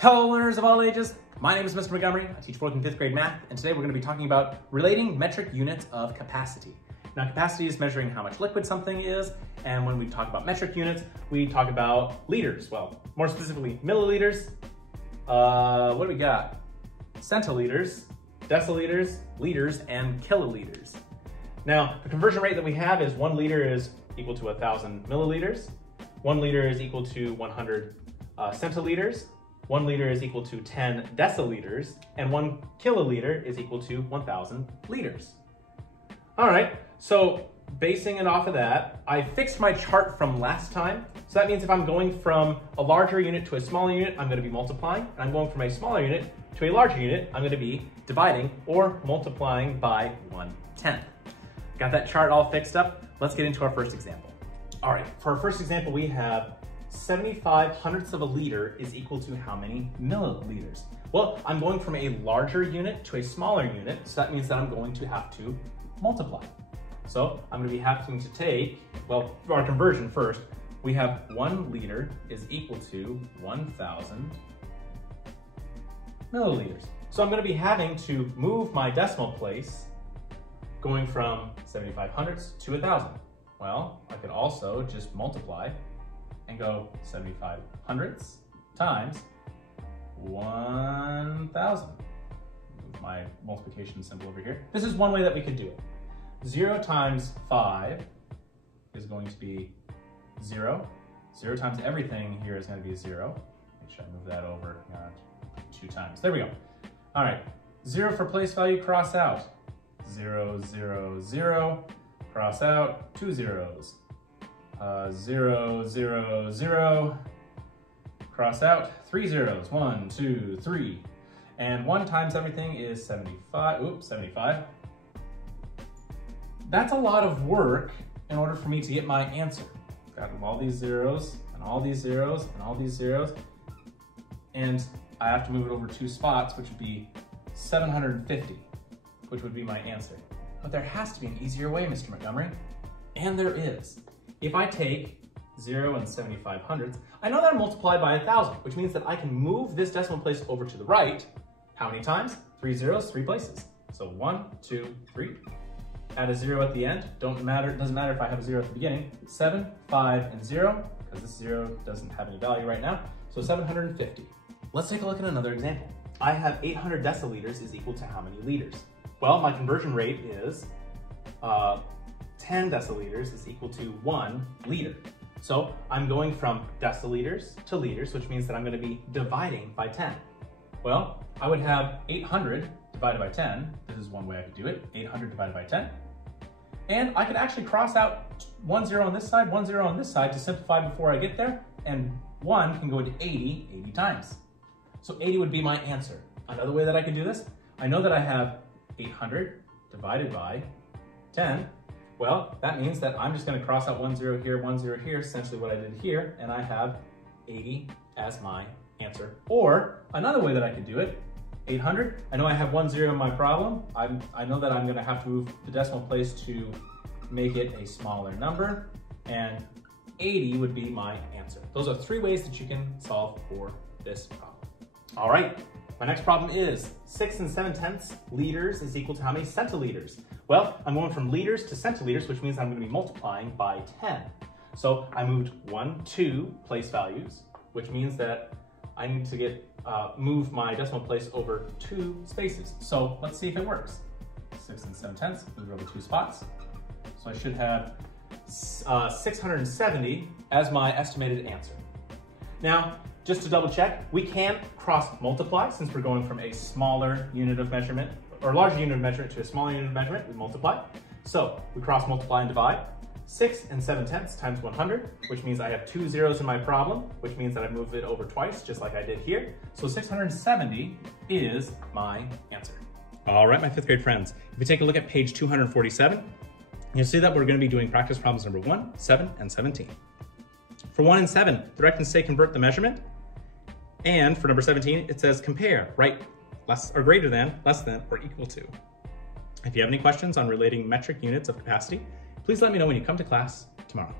Hello learners of all ages, my name is Mr. Montgomery. I teach 4th and 5th grade math, and today we're going to be talking about relating metric units of capacity. Now capacity is measuring how much liquid something is, and when we talk about metric units, we talk about liters. Well, more specifically milliliters, what do we got? Centiliters, deciliters, liters, and kiloliters. Now the conversion rate that we have is 1 liter is equal to 1,000 milliliters, 1 liter is equal to 100 centiliters, 1 liter is equal to 10 deciliters, and 1 kiloliter is equal to 1,000 liters. All right, so basing it off of that, I fixed my chart from last time. So that means if I'm going from a larger unit to a smaller unit, I'm going to be multiplying. And I'm going from a smaller unit to a larger unit, I'm going to be dividing or multiplying by 1/10. Got that chart all fixed up? Let's get into our first example. All right, for our first example, we have 75 hundredths of a liter is equal to how many milliliters? Well, I'm going from a larger unit to a smaller unit, so that means that I'm going to have to multiply. So I'm going to be having to take, well, for our conversion first, we have 1 liter is equal to 1,000 milliliters. So I'm going to be having to move my decimal place going from 75 hundredths to 1,000. Well, I could also just multiply and go 75 hundredths times 1,000. Move my multiplication symbol over here. This is one way that we could do it. 0 times 5 is going to be 0. 0 times everything here is going to be 0. Make sure I move that over 2 times. There we go. All right, 0 for place value, cross out. 0, 0, 0, cross out, 2 zeros. 0, 0, 0, cross out, 3 zeros, 1, 2, 3. And 1 times everything is 75, oops, 75. That's a lot of work in order for me to get my answer. Got all these zeros, and all these zeros, and all these zeros. And I have to move it over 2 spots, which would be 750, which would be my answer. But there has to be an easier way, Mr. Montgomery. And there is. If I take 0 and 75 hundredths, I know that I'm multiplied by 1,000, which means that I can move this decimal place over to the right. How many times? 3 zeros, 3 places. So 1, 2, 3. Add a 0 at the end. Doesn't matter if I have a 0 at the beginning. 7, 5, and 0, because this 0 doesn't have any value right now. So 750. Let's take a look at another example. I have 800 deciliters is equal to how many liters? Well, my conversion rate is 10 deciliters is equal to 1 liter. So I'm going from deciliters to liters, which means that I'm going to be dividing by 10. Well, I would have 800 divided by 10. This is one way I could do it. 800 divided by 10. And I could actually cross out 1 0 on this side, 1 0 on this side to simplify before I get there. And 1 can go into 80 times. So 80 would be my answer. Another way that I could do this, I know that I have 800 divided by 10. Well, that means that I'm just going to cross out 1 0 here, 1 0 here, essentially what I did here, and I have 80 as my answer. Or another way that I could do it, 800, I know I have 1 0 in my problem. I know that I'm going to have to move the decimal place to make it a smaller number, and 80 would be my answer. Those are 3 ways that you can solve for this problem. All right, my next problem is 6 7/10 liters is equal to how many centiliters? Well, I'm going from liters to centiliters, which means I'm going to be multiplying by 10. So I moved 1, 2 place values, which means that I need to move my decimal place over 2 spaces. So let's see if it works. 6 7/10, move it over 2 spots. So I should have 670 as my estimated answer. Now, just to double check, we can cross multiply since we're going from a smaller unit of measurement or larger unit of measurement to a smaller unit of measurement, we multiply. So we cross multiply and divide. 6 7/10 times 100, which means I have 2 zeros in my problem, which means that I move it over twice, just like I did here. So 670 is my answer. All right, my 5th grade friends, if you take a look at page 247, you'll see that we're going to be doing practice problems number 1, 7, and 17. For 1 and 7, direct and say convert the measurement. And for number 17, it says compare, write less or greater than, less than, or equal to. If you have any questions on relating metric units of capacity, please let me know when you come to class tomorrow.